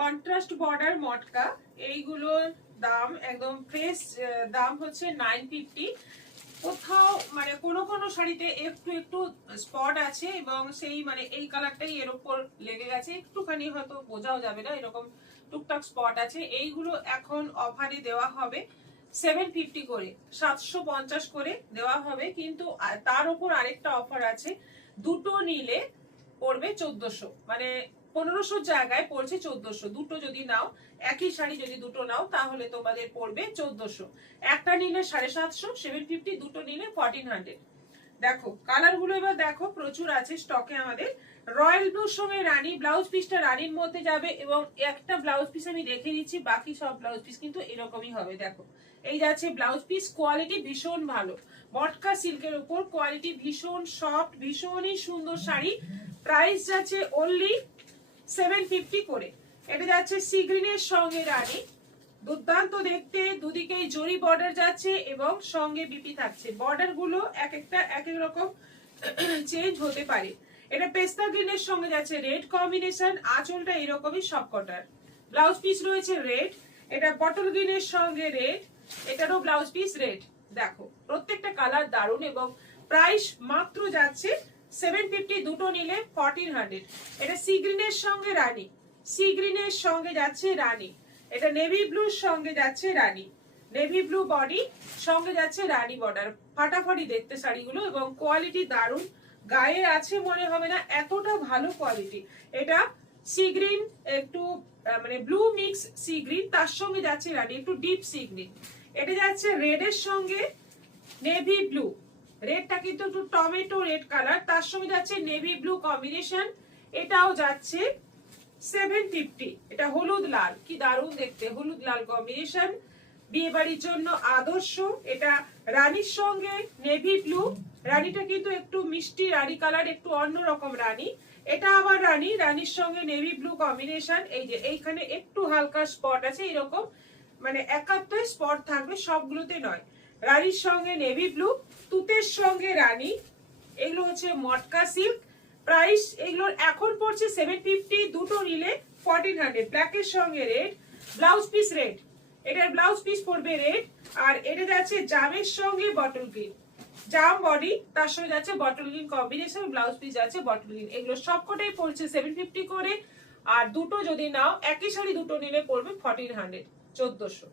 Contrast border মটকা, এইগুলোর দাম একদম ফ্রেশ দাম হচ্ছে 950। কোথাও মানে কোনো কোনো শাড়িতে একটু একটু স্পট আছে এবং সেই মানে এই কালারটাই এর উপর লেগে গেছে, একটুখানি হয়তো বোঝাও যাবে না, এরকম টুকটাক স্পট আছে। এইগুলো এখন অফারে দেওয়া হবে 750 করে, 750 করে দেওয়া হবে। কিন্তু তার উপর আরেকটা অফার আছে, দুটো নিলে পড়বে 1400, মানে 1500 জায়গায় পড়ছে 1400। দুটো যদি নাও, একই শাড়ি যদি দুটো নাও তাহলে তোমাদের পড়বে 1400। একটা নিলে 750, 750, দুটো নিলে 1400। দেখো কালার গুলো এবার দেখো, প্রচুর আছে স্টকে আমাদের। রয়্যাল ব্লুর সঙ্গে রানী, ব্লাউজ পিসটা রানীর মধ্যে যাবে এবং একটা ব্লাউজ পিস আমি দেখে দিচ্ছি, বাকি সব ব্লাউজ পিস কিন্তু এরকমই হবে। দেখো এই যাচ্ছে ব্লাউজ পিস, কোয়ালিটি ভীষণ ভালো, মটকা সিল্কের উপর, কোয়ালিটি ভীষণ সফট, ভীষণই সুন্দর শাড়ি। প্রাইস যাচ্ছে অনলি 750 করে। এটা যাচ্ছে সি গ্রিনের সঙ্গে রানী, দুর্দান্ত দেখতে, দুদিকেই জরি বর্ডার যাচ্ছে এবং সঙ্গে বিপি থাকছে। বর্ডার গুলো এক একটা এক এক রকম চেঞ্জ হতে পারে। এটা পেস্তা গ্রিনের সঙ্গে যাচ্ছে রেড কম্বিনেশন, আঁচলটা এরকমই সবকটার। ব্লাউজ পিস রয়েছে রেড, এটা বটল গ্রিনের সঙ্গে রেড, এটারও ব্লাউজ পিস রেড। দেখো প্রত্যেকটা কালার দারুণ এবং প্রাইস মাত্র যাচ্ছে 750, দুটো নিলে 1400। এটা সি গ্রিনের সঙ্গে রানী, সি গ্রিনের সঙ্গে যাচ্ছে রানী, এটা নেভি ব্লুর সঙ্গে যাচ্ছে রানী, নেভি ব্লু বডি সঙ্গে যাচ্ছে রানী বর্ডার। ফাটাফাটি দেখতে শাড়িগুলো এবং কোয়ালিটি দারুণ, গায়ে আছে মনে হবে না, এতটা ভালো কোয়ালিটি। এটা সি গ্রিন, একটু মানে ব্লু মিক্স সি গ্রিন, তার সঙ্গে যাচ্ছে রানী একটু ডিপ সি গ্রিন। এটা যাচ্ছে রেড এর সঙ্গে নেভি ব্লু, রেডটা কিন্তু একটু টমেটো রেড কালার, তার সঙ্গে যাচ্ছে নেভি ব্লু কম্বিনেশন, এটাও যাচ্ছে 750। এটা হলুদ লাল, কি দারুণ দেখতে, হলুদ লাল কম্বিনেশন, বিয়ে বাড়ির জন্য আদর্শ। এটা রানীর সঙ্গে নেভি ব্লু, রানীটা কিন্তু একটু মিষ্টি রানী কালার, একটু অন্যরকম রানী। এটা আবার রানী, রানীর সঙ্গে নেভি ব্লু কম্বিনেশন। এই যে এইখানে একটু হালকা স্পট আছে, এরকম মানে একাত্তর স্পট থাকবে, সবগুলোতে নয়। রানীর সঙ্গে নেভি ব্লু, তুতের সঙ্গে রানী, এগুলো হচ্ছে মটকা সিল্ক। প্রাইস এগুলোর এখন পড়ছে 750, দুটো নিলে 1400। ব্ল্যাকের সঙ্গে রেড, ব্লাউজ পিস রেড, এটার ব্লাউজ পিস পড়বে রেড। আর এটা যাচ্ছে জামের সঙ্গে বটল গ্রিন, জাম বডি তার সঙ্গে যাচ্ছে bottle green combination, blouse piece যাচ্ছে বটল গ্রিন। এগুলো সবকটাই পড়ছে 750 করে। আর দুটো যদি নাও, একই শাড়ি দুটো নিলে পড়বে 1400, 1400।